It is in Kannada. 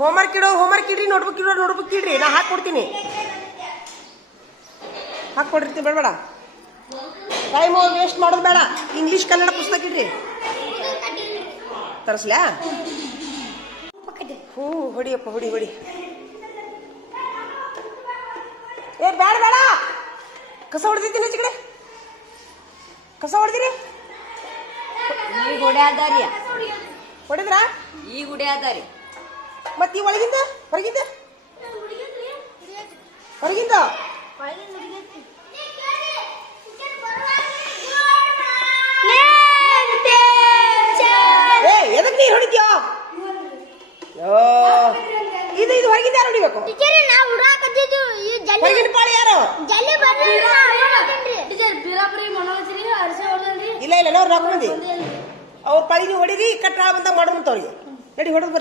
ಹೋಮ್ವರ್ಕ್ ಇಡ್ರಿ, ನೋಟ್ಬುಕ್ ಇಡ್ರಿ. ನಾ ಹಾಕೊಡ್ತೀನಿ, ಹಾಕೊಡಿರ್ತೀನಿ. ಬೇಡ ಟೈಮ್ ವೇಸ್ಟ್ ಮಾಡೋದು ಬೇಡ. ಇಂಗ್ಲೀಷ್ ಕನ್ನಡ ಪುಸ್ತಕ ಇಡ್ರಿ. ತರಿಸ್ಲ್ಯಾ? ಹೊಡಿಯಪ್ಪ, ಹೊಡಿ. ಏ ಬೇಡ, ಕಸ ಹೊಡೆದಿದ್ದೀನಿ. ಹೆಚ್ಚು ಕಡೆ ಕಸ ಹೊಡೆದಿರಿ. ಈಗ ಹೊಡ್ಯಾದಾರಿ, ಹೊಡೆದ್ರಾ? ಈಗ ಹೊಡ್ಯಾದಾರಿ. ಮತ್ತೆ ಈ ಹೊರಗಿಂದ ಎದಕ್ ನೀರು ಹೊಡಿದ್ಯೋ? ಇದು ಹೊರಗಿಂದ ಯಾರು ಹೊಡಿಬೇಕು? ಹೊರಗಿನ ಪಾಳಿ ಯಾರು? ಇಲ್ಲ, ನಾವು 4 ಮಂದಿ. ಅವ್ರ ಪಾಳಿ ನೀವು ಹೊಡಿರಿ. ಕಟ್ಟಾಳ ಬಂದಾಗ ಮಾಡೋದಂತ ಅವ್ರಿಗೆ. ನಡಿ ಹೊಡೆದು ಬರ್ರಿ.